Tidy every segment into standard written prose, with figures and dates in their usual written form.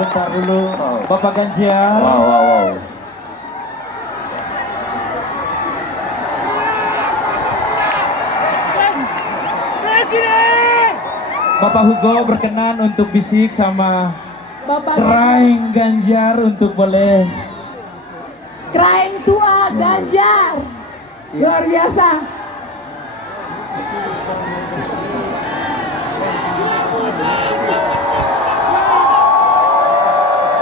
bentar dulu. Bapak Ganjar. Wow. Bapak Hugo berkenan untuk bisik sama Bapak Kraing Ganjar untuk boleh. Kraing tua Ganjar. Luar biasa.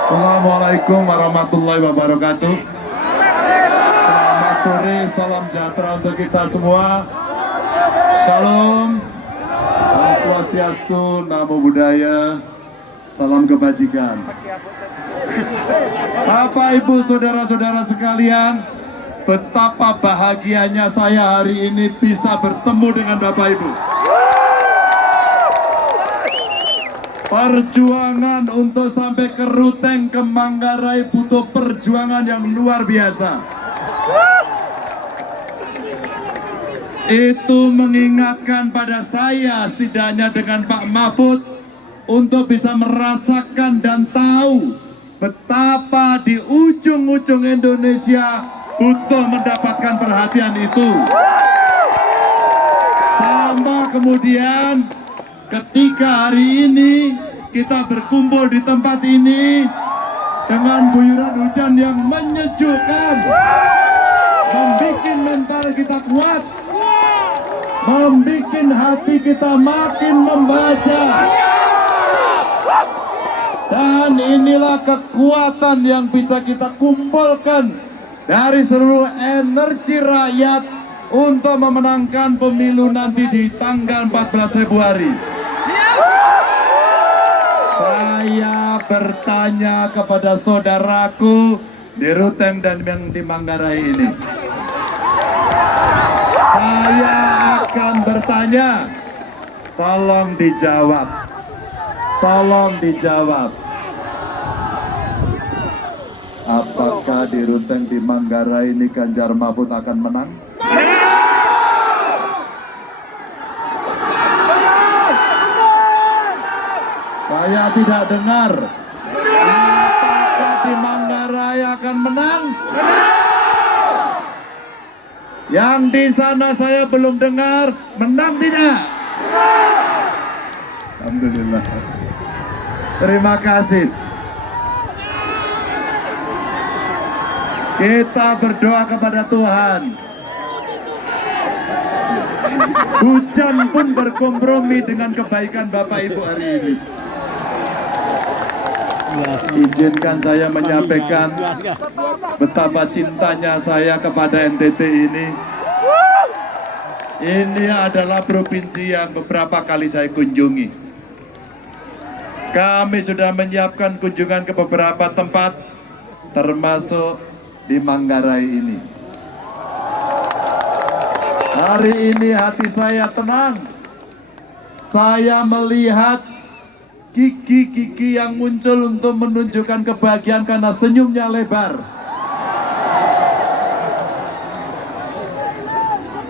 Assalamualaikum warahmatullahi wabarakatuh. Selamat sore, salam sejahtera untuk kita semua. Shalom, Om Swastiastu, Namo Buddhaya, salam kebajikan. Bapak, Ibu, saudara-saudara sekalian, betapa bahagianya saya hari ini bisa bertemu dengan Bapak Ibu. Perjuangan untuk sampai ke Ruteng, ke Manggarai butuh perjuangan yang luar biasa. Itu mengingatkan pada saya setidaknya dengan Pak Mahfud untuk bisa merasakan dan tahu betapa di ujung-ujung Indonesia butuh mendapatkan perhatian itu. Sama kemudian ketika hari ini kita berkumpul di tempat ini dengan guyuran hujan yang menyejukkan, membuat mental kita kuat, membuat hati kita makin membaca. Dan inilah kekuatan yang bisa kita kumpulkan dari seluruh energi rakyat untuk memenangkan pemilu nanti di tanggal 14 Februari. Saya bertanya kepada saudaraku di Ruteng dan yang di Manggarai ini. Saya akan bertanya, tolong dijawab. Tolong dijawab. Apakah di Ruteng di Manggarai ini Ganjar Mahfud akan menang? Saya tidak dengar. Apakah di Manggarai akan menang? Yang di sana saya belum dengar. Menang tidak? Alhamdulillah. Terima kasih. Kita berdoa kepada Tuhan. Hujan pun berkompromi dengan kebaikan Bapak Ibu hari ini. Izinkan saya menyampaikan betapa cintanya saya kepada NTT ini. Ini adalah provinsi yang beberapa kali saya kunjungi. Kami sudah menyiapkan kunjungan ke beberapa tempat, termasuk di Manggarai ini. Hari ini hati saya tenang. Saya melihat gigi-gigi yang muncul untuk menunjukkan kebahagiaan karena senyumnya lebar.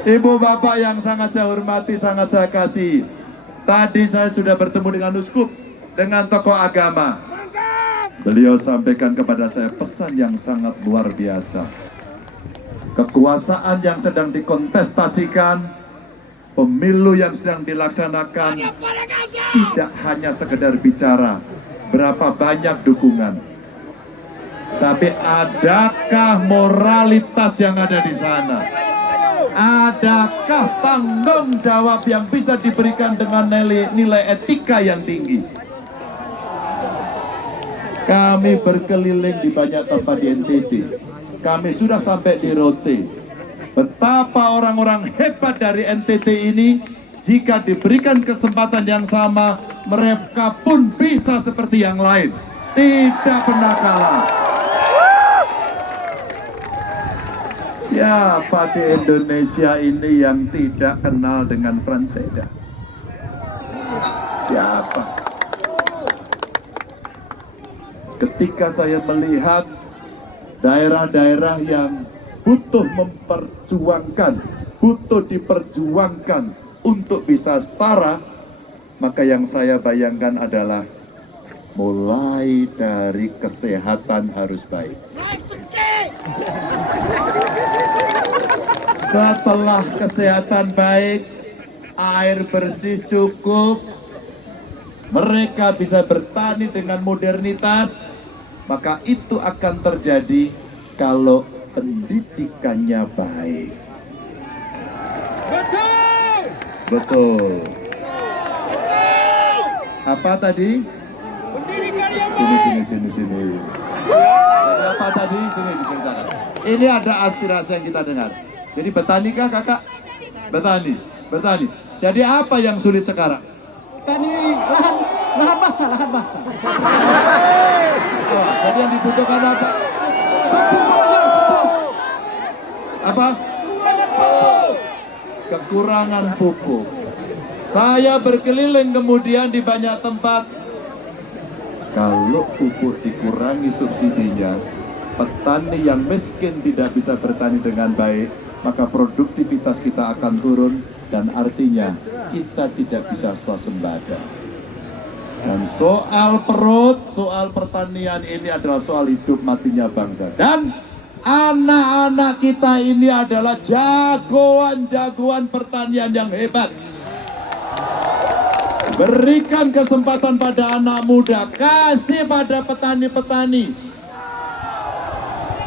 Ibu bapak yang sangat saya hormati, sangat saya kasih. Tadi saya sudah bertemu dengan uskup, dengan tokoh agama. Beliau sampaikan kepada saya pesan yang sangat luar biasa. Kekuasaan yang sedang dikontestasikan, pemilu yang sedang dilaksanakan, tidak hanya sekedar bicara berapa banyak dukungan, tapi adakah moralitas yang ada di sana? Adakah tanggung jawab yang bisa diberikan dengan nilai etika yang tinggi? Kami berkeliling di banyak tempat di NTT. Kami sudah sampai di Rote. Betapa orang-orang hebat dari NTT ini, jika diberikan kesempatan yang sama, mereka pun bisa seperti yang lain. Tidak pernah kalah. Siapa di Indonesia ini yang tidak kenal dengan Frans Seda? Siapa? Ketika saya melihat daerah-daerah yang butuh memperjuangkan, butuh diperjuangkan untuk bisa setara, maka yang saya bayangkan adalah mulai dari kesehatan harus baik. Setelah kesehatan baik, air bersih cukup, mereka bisa bertani dengan modernitas, maka itu akan terjadi kalau pendidikannya baik. Betul. Apa tadi? Sini. Jadi apa tadi? Sini diceritakan. Ini ada aspirasi yang kita dengar. Jadi bertani kah kakak? Bertani. Jadi apa yang sulit sekarang? Tani lahan basah. Oh, jadi yang dibutuhkan apa? Pupuk. Apa? Kekurangan pupuk. Saya berkeliling kemudian di banyak tempat. Kalau pupuk dikurangi subsidinya, petani yang miskin tidak bisa bertani dengan baik, maka produktivitas kita akan turun dan artinya kita tidak bisa swasembada. Dan soal perut, soal pertanian ini adalah soal hidup matinya bangsa. Dan anak-anak kita ini adalah jagoan-jagoan pertanian yang hebat. Berikan kesempatan pada anak muda, kasih pada petani-petani.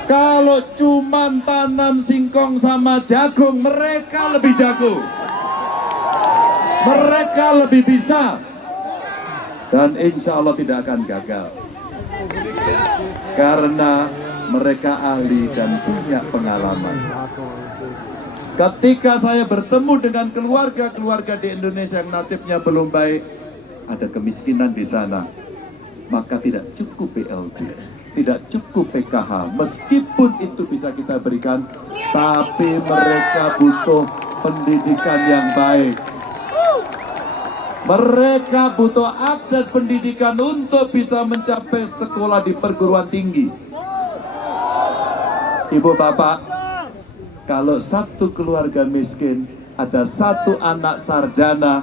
Kalau cuma tanam singkong sama jagung, mereka lebih jago. Mereka lebih bisa. Dan insya Allah tidak akan gagal. Karena mereka ahli dan punya pengalaman. Ketika saya bertemu dengan keluarga-keluarga di Indonesia yang nasibnya belum baik, ada kemiskinan di sana, maka tidak cukup BLT, tidak cukup PKH, meskipun itu bisa kita berikan, tapi mereka butuh pendidikan yang baik. Mereka butuh akses pendidikan untuk bisa mencapai sekolah di perguruan tinggi. Ibu bapak, kalau satu keluarga miskin, ada satu anak sarjana,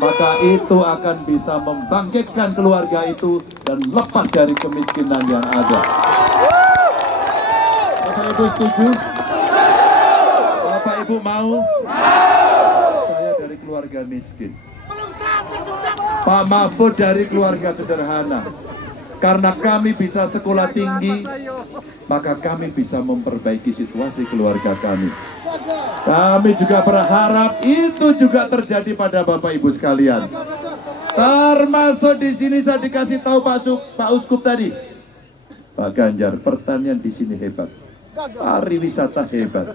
maka itu akan bisa membangkitkan keluarga itu dan lepas dari kemiskinan yang ada. Bapak Ibu setuju? Bapak Ibu mau? Saya dari keluarga miskin. Pak Mahfud dari keluarga sederhana. Karena kami bisa sekolah tinggi, maka kami bisa memperbaiki situasi keluarga kami. Kami juga berharap itu juga terjadi pada Bapak Ibu sekalian. Termasuk di sini saya dikasih tahu Pak Uskup tadi. Pak Ganjar, pertanian di sini hebat. Pariwisata hebat.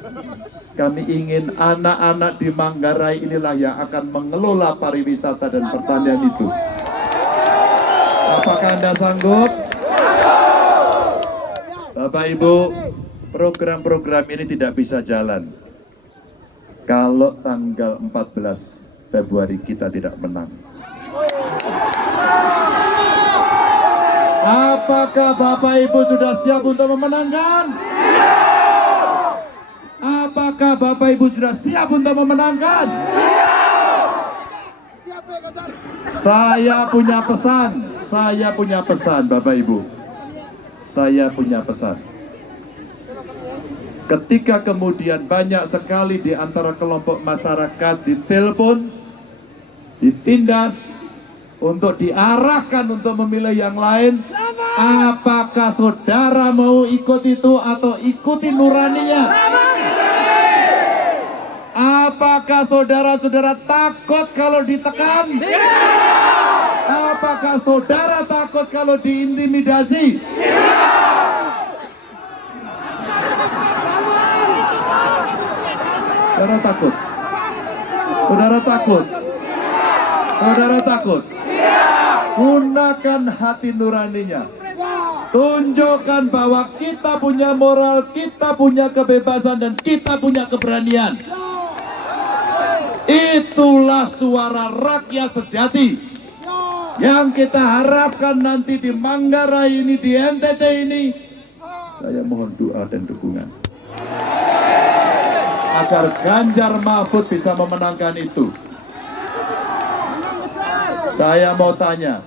Kami ingin anak-anak di Manggarai inilah yang akan mengelola pariwisata dan pertanian itu. Apakah Anda sanggup? Bapak Ibu, program-program ini tidak bisa jalan kalau tanggal 14 Februari kita tidak menang. Apakah Bapak Ibu sudah siap untuk memenangkan? Apakah Bapak Ibu sudah siap untuk memenangkan? Saya punya pesan Bapak Ibu. Saya punya pesan. Ketika kemudian banyak sekali di antara kelompok masyarakat ditelepon, ditindas, untuk diarahkan untuk memilih yang lain, apakah saudara mau ikut itu atau ikuti nuraninya? Apakah saudara-saudara takut kalau ditekan? Apakah saudara takut kalau diintimidasi? Saudara takut? Saudara takut? Saudara takut? Gunakan hati nuraninya. Tunjukkan bahwa kita punya moral, kita punya kebebasan, dan kita punya keberanian. Itulah suara rakyat sejati yang kita harapkan nanti di Manggarai ini, di NTT ini. Saya mohon doa dan dukungan agar Ganjar Mahfud bisa memenangkan itu. Saya mau tanya,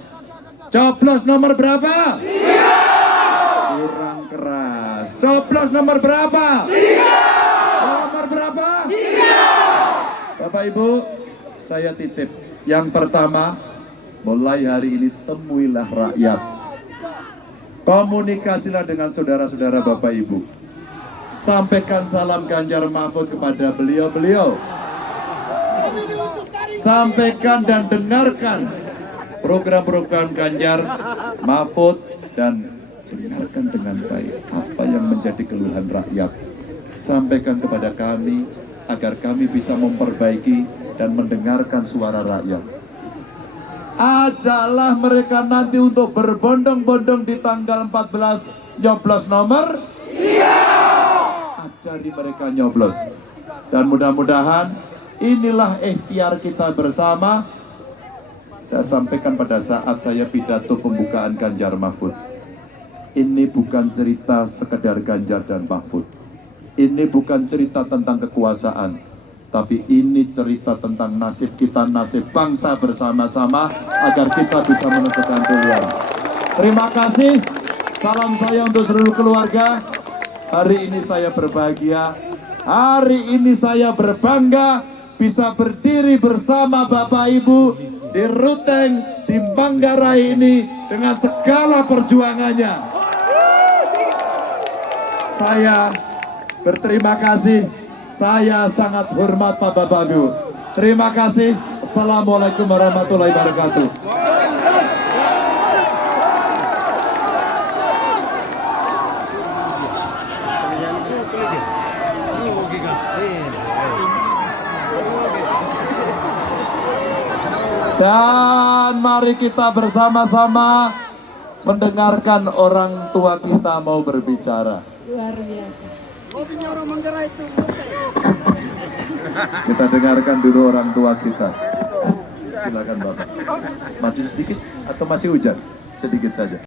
Coblos nomor berapa? 3. Kurang keras. Coblos nomor berapa? 3. Nomor berapa? 3. Bapak Ibu, saya titip. Yang pertama, mulai hari ini temuilah rakyat. Komunikasilah dengan saudara-saudara Bapak Ibu. Sampaikan salam Ganjar Mahfud kepada beliau-beliau. Sampaikan dan dengarkan program-program Ganjar Mahfud dan dengarkan dengan baik apa yang menjadi keluhan rakyat. Sampaikan kepada kami agar kami bisa memperbaiki dan mendengarkan suara rakyat. Ajaklah mereka nanti untuk berbondong-bondong di tanggal 14 nyoblos nomor 3. Ajari mereka nyoblos. Dan mudah-mudahan inilah ikhtiar kita bersama. Saya sampaikan pada saat saya pidato pembukaan Ganjar Mahfud. Ini bukan cerita sekedar Ganjar dan Mahfud. Ini bukan cerita tentang kekuasaan, tapi ini cerita tentang nasib kita, nasib bangsa bersama-sama agar kita bisa menentukan pilihan. Terima kasih. Salam saya untuk seluruh keluarga. Hari ini saya berbahagia. Hari ini saya berbangga bisa berdiri bersama Bapak Ibu di Ruteng, di Manggarai ini dengan segala perjuangannya. Saya berterima kasih. Saya sangat hormat Pak Bapak Ibu. Terima kasih. Assalamualaikum warahmatullahi wabarakatuh. Dan mari kita bersama-sama mendengarkan orang tua kita mau berbicara. Luar biasa. Kita dengarkan dulu orang tua kita. Silakan Bapak. Maju sedikit atau masih hujan? Sedikit saja.